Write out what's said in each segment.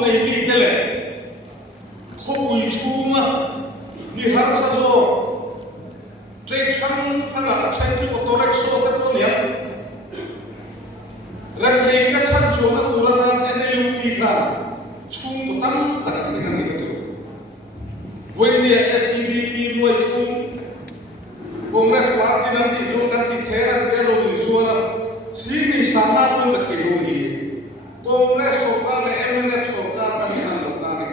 này đi thế này không bị chú mà đi hát sao rồi trên sân thằng à trên chú có tôi đang số các con nhỉ là thấy các sân số các cô là đang NLP là chú có tâm tất cả những cái này cái với địa SDP nuôi chú Congress Party nanti jo kanti thera ke lo ni suara sini sama pun tak keloni Congress sokar le MNF sokar kami nan lokane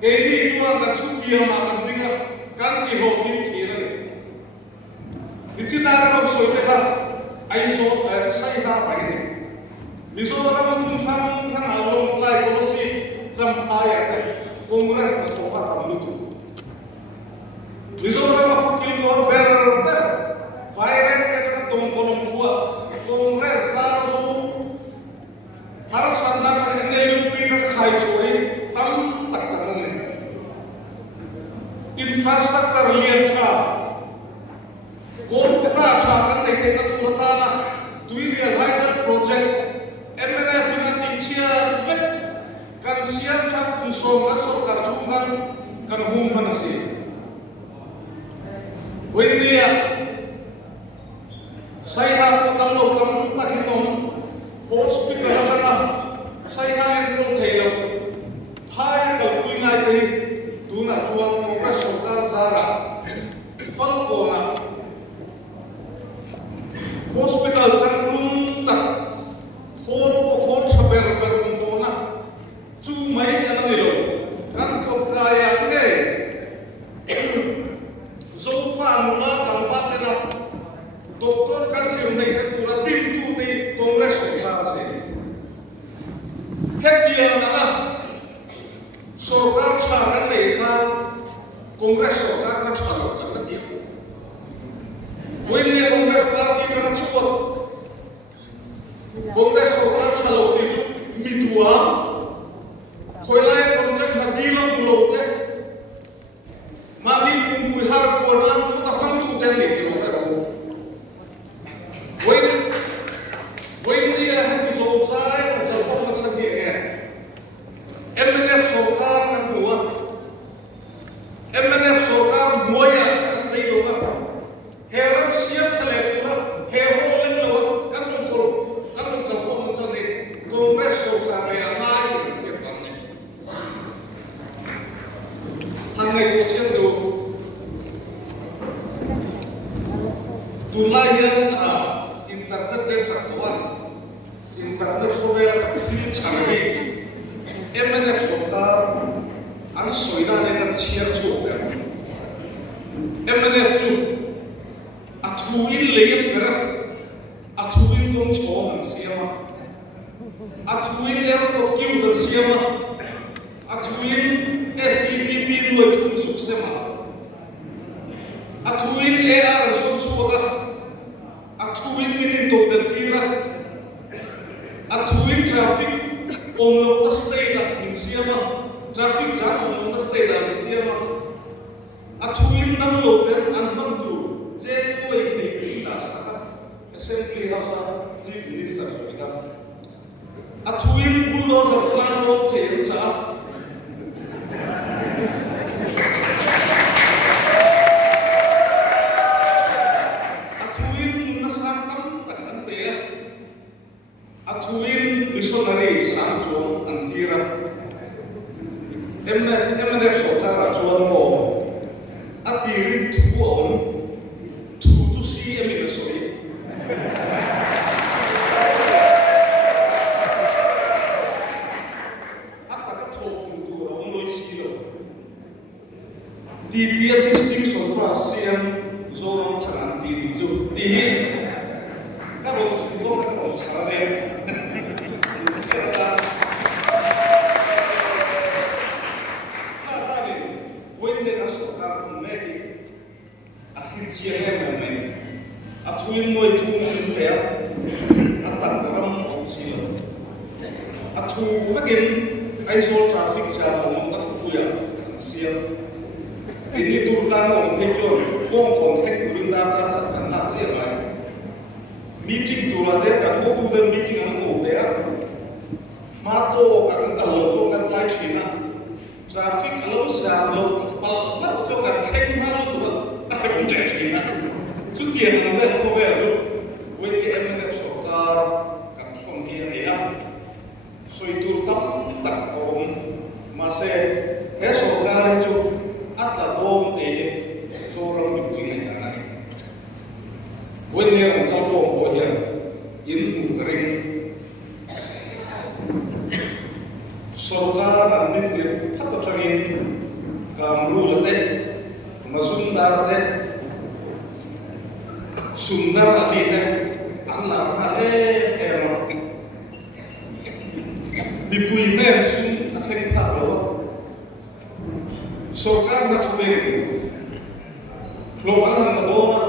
kedi jua kan thukia ma kan dinga kan ki ho kin thira le dichina kan soite ka ai so sai ha pai ni mizoram kun sang sang along klai policy champaya ka Congress na thoka tamlu tu Mizoram aku kilgor ber fire ke ta tong kolom bua Congress saru har sanda ka NLP ka khai choi tam tak kan le infrastructure lian cha kol peta cha kan de ke turata na tui real high project MNF na tinchia vet kan siam cha kum so kan sarkar sumkan kan hum banasi Wendia saya ko talo kam takinom hospital chana saya en ko thelo phaya kal kui ngai te tuna chuan mo sarkar zara fal ko na hospital sang rum ta khol ko khol saber ber kum to na chu mai ana ni lo kan ko kaya nge so fa mula kan fa te na doktor kan sim nei te pura tim tu te Congress la se hetia na sarkar cha kan te na Congress sarkar ka chalo kan dia When the Congress Party kan support Congress sarkar chalo ti ju midua khoilai project na dilam bulo te Mami pun har kodan ko ta pang tu ten ni lo ka ro when dia ha ki so sai ko ta ko ma sa dia ne MNF sarkar kan buat MNF sarkar moya kan dei lo ka heram siap thale pura he ho len lo kan ko ma sa ni Congress sarkar re ana ki ke kam ne han ngai to chen do Tulayan internet dan satuan internet sovel kapil changni MNF sarkar an soida ne kan chiar chu MNF chu athuin leyen vera athuin kom chon siama athuin airport kiu dan siama athuin SDP luai thum suksema athuin AR son suaga athuin mini to del tira athuin traffic om lo stay da min siama traffic jam om lo stay da min siama athuin nam lo ben an man tu je koi de da sa assembly house chief minister suiga athuin bulldozer plan lo the sa Athuin missionary sang chuan an tira MNF sarkar chuan mo atirin thu on thu chu si emi na soi ataka thok tu rom loi si lo ti district sarkar siam zorom thanan ti di chu ti ka rom si ko ka rom chara de Athuin moi thu min pe atan ram opsilo athu vakin aiso traffic jam mong ta kuya sia ini turkan on hejon kong kong sek turin da ta kan na sia mai meeting turate ka ko tu den meeting ang ko fe ma to ka kan kallo jo kan sang lục bật lắm cho cả xanh hoa luôn tụi nó ai cũng đẹp chỉ chút tiền hàng về không về rồi với cái em nên sổ ta các con kia này á suy tu tâm tận cùng mà sẽ hết sổ ta đây chú ắt là ôm để cho lòng được quý này là này với nhiều các phòng của hiền in ngủ rình sổ ta làm nên tiền phát cho in làm ru là thế mà sung đa là thế sung đa là gì thế anh làm hả lê em bị bùi men sung anh xem phát lỗ sổ ta là thuộc về lỗ anh làm là đô mà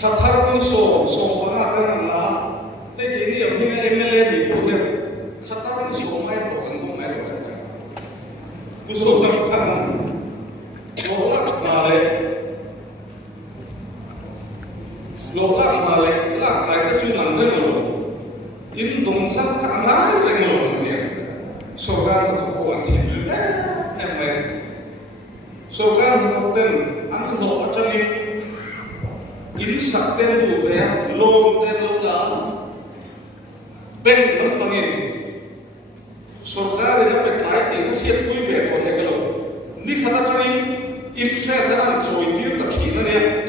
thật thà sổ bằng hạt anh là cái niệm như em lên thì bùi nhỉ thật thà sổ mai lỗ anh không mai lỗ đấy cứ sổ làm khăn lỗ lắc mà lên lỗ lắc mà lên lắc trái cái chữ làm rất là lỗ in đồng sắc khá ngái lên lỗ này sổ gan nó có hoàn chỉnh rồi đấy em này sổ gan nó có tên ăn lỗ cho in sạc tên đủ về lô tên lô là tên lắm bằng in sổ gan thì nó phải trái thì nó sẽ vui vẻ của hệ cái lỗ đi khá cho in sẽ làm rồi biết tập chỉ nó nè